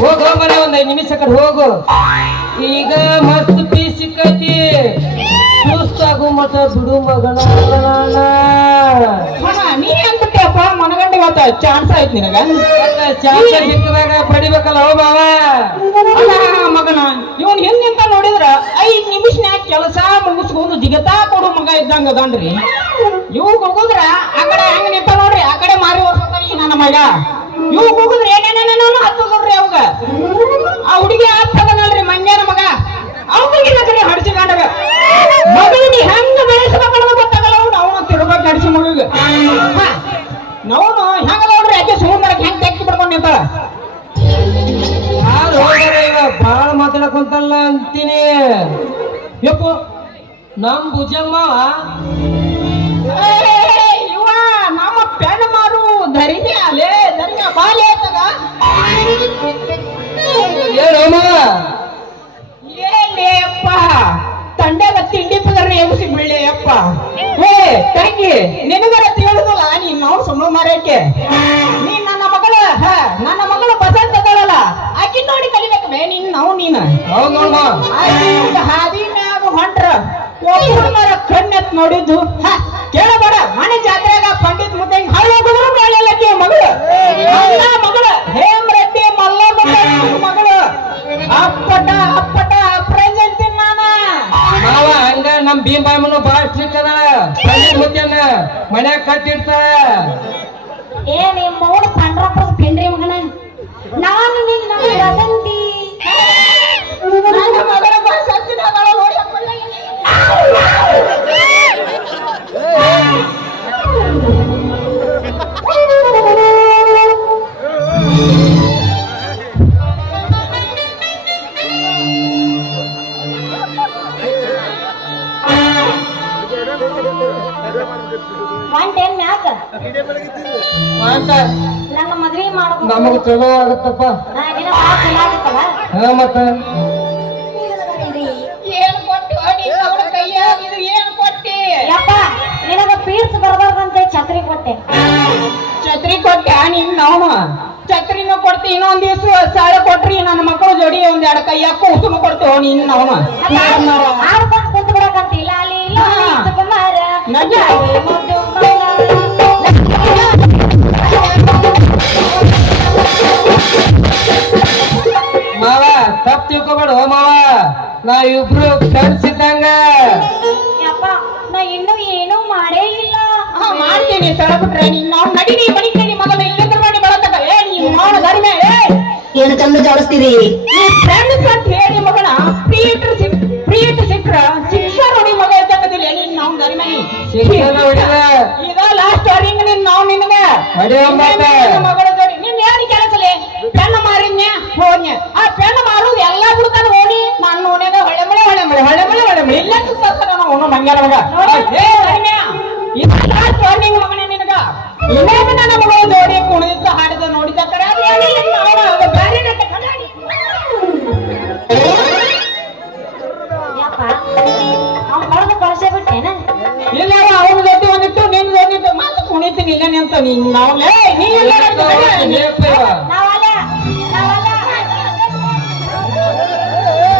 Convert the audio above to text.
ಹೋಗು ಮನೆ ಒಂದ್ ಐದು ನಿಮಿಷ ಕಡೆ ಹೋಗು. ಈಗ ಮಸ್ತ್ ಪೀ ಸಿಕ್ಕೈತಿ ಸುಸ್ತಾಗು ಮತ ಬಿಡು ಮಗನ ಮಗ ನೀ ಅಂದ್ಬಿಟ್ಟೆಪ್ಪ ಮನಗಂಡ ಇವತ್ತ ಚಾನ್ಸ್ ಆಯ್ತು ನಿನಗ? ಚಾನ್ಸ್ ಸಿಕ್ಕದಾಗ ಪಡಿಬೇಕಲ್ಲ ಹೋ ಬಾವ. ಮಗನ ಇವನ್ ಹಿಂದ್ ನಿಂತ ನೋಡಿದ್ರ ಐದ್ ನಿಮಿಷನ್ಯಾಗ ಕೆಲಸ ಮುಗಿಸ್ಕೊಂಡು ಜಿಗತಾ ಕೊಡು ಮಗ ಇದ್ದಂಗ ಅದನ್ರಿ. ಇವ್ ಹೋಗುದ್ರ ಆ ಕಡೆ ಹೆಂಗ್ ನಿಂತ ನೋಡ್ರಿ ಆ ಕಡೆ ಮಾರಿ ಹೋಗ್ತಾನ ಈ ನನ್ನ ಮಗ. ಇವ್ ಹೋಗುದ್ರ ಏನೇನೇನೇನೋ ಹತ್ತು ಅವಾಗ ಆ ಹುಡುಗಿ ಆಗ್ತದನಲ್ರಿ ಮಂಗ್ಯಾನ ಮಗ. ಅವ್ನಿಗೆ ಕಡೆ ಹಡಿಸಿಕೊಂಡಾಗ ಮಗನಿಗೆ ಹೆಂಗ ಬೆಳೆಸ್ಬೇಕನ್ನೋದು ಗೊತ್ತಾಗಲ್ಲ ಅವ್ನು. ಅವನು ತಿರ್ಬೇಕು ಹಡಿಸಿ ಮಗ ನಾವು ಹೆಂಗ ನೋಡ್ರಿ ಆಕೆ ಸುಮ್ಮನೆ ಹೆಂಗ್ ತೆಕ್ಕಿ ಬಿಡ್ಕೊಂಡು ನಿಂತಾಳ. ಬಹಳ ಮಾತಾಡಕೊಂತಲ್ಲ ಅಂತೀನಿ. ಯಪ್ಪ ನಮ್ ಭುಜಂಗ ತಿಂಡಿ ಪದರ್ನ ಎಬ್ಸಿ ಬೀಳಿ ಅಪ್ಪ. ಏ ತಂಗಿ ನಿನಗರ ತಿಳಿದಲ್ಲ ನೀನ್ ನಾವು ಸುಮ್ಮನೆ ಮಾರಕ್ಕೆ ನೀನ್ ನನ್ನ ಮಗಳ ಹ, ನನ್ನ ಮಗಳು ಬಸಂತ ತಗೊಳಲ್ಲ ಆಕಿ ನೋಡಿ ಕಲಿಬೇಕು ಮೇ ನೀನ್ ನಾವು ನೀನ. ಹೌದ್ ಮ್ಯಾಗ ಹೊಂಟ್ರ. ಒಬ್ಬರ ಕಣ್ಣೆತ್ ನೋಡಿದ್ದು. ಕೇಳಬೇಡ ಮನೆ ಜಾತ್ರೆಗ ನಮ್ ಭೀಮ್ ಬಾಯಮ್ಮನು ಬಹಳ ಸ್ಟ್ರಿಕ್ ಅದ ಮುತ್ಯನ್ನ ಮನ್ಯಾಗ ಕಟ್ಟಿರ್ತಾರ ಏ ನಿಮ್ಮ ಮೌನ ಪಂಡ್ರಪ್ಪದ ಪಿಂಡ್ರಿ ಮಗನ? ನಾನು ನಿನ್ನ ವಸಂತಿ ಒನ್ ಟೈಮ್ ನನ್ನ ಮದ್ವೆ ನಮಗ್ ಚಲೋ ಆಗುತ್ತಪ್ಪ. ಆಗಿನ ಭಾಳ ಚಲೋ ಆಗತ್ತಲ್ಲ? ಹಾ ಮತ್ತ? ಏನ್ ಕೊಟ್ಟು? ಕೈಯಾಗ ಇದು ಏನ್ ಕೊಟ್ಟಿ? ಯಪ್ಪ ನಿನಗ ಪೀರ್ಸ್ ಬರ್ಬಾರ್ದಂತ ಛತ್ರಿ ಕೊಟ್ಟೆ. ಛತ್ರಿ ಕೊಟ್ಟೆ ನಿನ್ ನಾವು ಛತ್ರಿನೂ ಕೊಡ್ತಿ ಇನ್ನೊಂದ್ ದಿವ್ಸ ಸಾಳೆ ಕೊಟ್ರಿ ನನ್ನ ಮಕ್ಕಳು ಜೋಡಿ ಒಂದ್ ಎರಡ್ ಕೈಯಾಗ ಕುಸುಮ ಕೊಡ್ತೇವ ನೀನ್ ನಾವು ತಪ್ಪು ತಿಳ್ಕೊಬೇಡ ಹೋ ಮಾವ. ನಾವ್ ಇಬ್ರು ಕಳ್ಸಿದ್ದಂಗ ಯಪ್ಪ ನಾ ಇನ್ನೂ ಏನೂ ಮಾಡೇ ಇಲ್ಲ. ಹಾ ಮಾಡ್ತೀನಿ. ಸರ ಬಿಟ್ರೆ ನೀನ್ ನಾವು ನಡಿ ನೀ ಮನಿ ನಡಿ ಮಗನ ಮಾಡಿ ಬಳತಕ ಏ ನೀ ಧರ್ಮೆ ಏ ಏನು ಚಂದ ಜಾಡಿಸ್ತೀರಿ? ನೀ ಫ್ರೆಂಡ್ಸ್ ಅಂತ ಹೇಳಿ ಮಗನ ಪ್ರೀಟ್ ಸಿಕ್ ಪ್ರೀಟ್ ಸಿಕ್ರ ಶಿಕ್ಷಾ ನೋಡಿ ಮಗ ಇದ್ದಕ್ಕದಿಲ್ಲ ನೀನ್ ನಾವು ಧರ್ಮೆ ಶಿಕ್ಷಣ ಹೊಡಿದ ಈಗ ಲಾಸ್ಟ್ ವಾರಿಂಗ್ ನಿನ್ ನಾವು ನಿನಗ ನಿನ್ನ ಮಗಳ ಜೋಡಿ ನಿನ್ ಏನ್ ಕೆಲಸಲೆ ಪೆಣ್ಣ ಮಾರಿನ್ಯ ಹೋನ್ಯ ಆ ಪೆಣ್ಣ ಮಾರುದು ಎಲ್ಲಾ ಬಿಡ್ತಾನ ಓಣಿ ನಾನು ಓಣ್ಯಾಗ ಹೊಳೆ ಮಳೆ ಹೊಳೆ ಮಳೆ ಹೊಳೆ ಮಳೆ ಹೊಳೆ ಮಳೆ ಇಲ್ಲ ಸುತ್ತಾಡ್ತಾನ ನಾವು ಅವನು ಮಂಗ್ಯಾನ ಮಗ ಏ ಧರ್ಮ್ಯ ಇದು ಲಾಸ್ಟ್ ವಾರ್ನಿಂಗ್ ಮಗನೇ ನಿನಗ ಇನ್ನೇನು ನನ್ನ ಮಗಳು ಜೋಡಿ ಕುಣಿದ ಹಾಡಿದ ನೋಡಿದಕ್ಕರೆ ಅದು ಏನಿಲ್ಲ ಅವನ ಬ್ಯಾರೆ ನಟ ಕನ್ನಡಿ. ಯಪ್ಪ ಅವ್ನು ಹೊಡೆದು ಇಲ್ಲ ಅವ್ನ ಜೊತೆ ಒಂದಿಟ್ಟು ನಿನ್ ಜೊತೆ ಮಾತು ಕುಣಿತೀನಿ ಇಲ್ಲ ನಿಂತ ನೀನ್ ನಾವು ಲೇ ನೀ ಇಲ್ಲ ಲೇಪ ಇವ. ನಾವು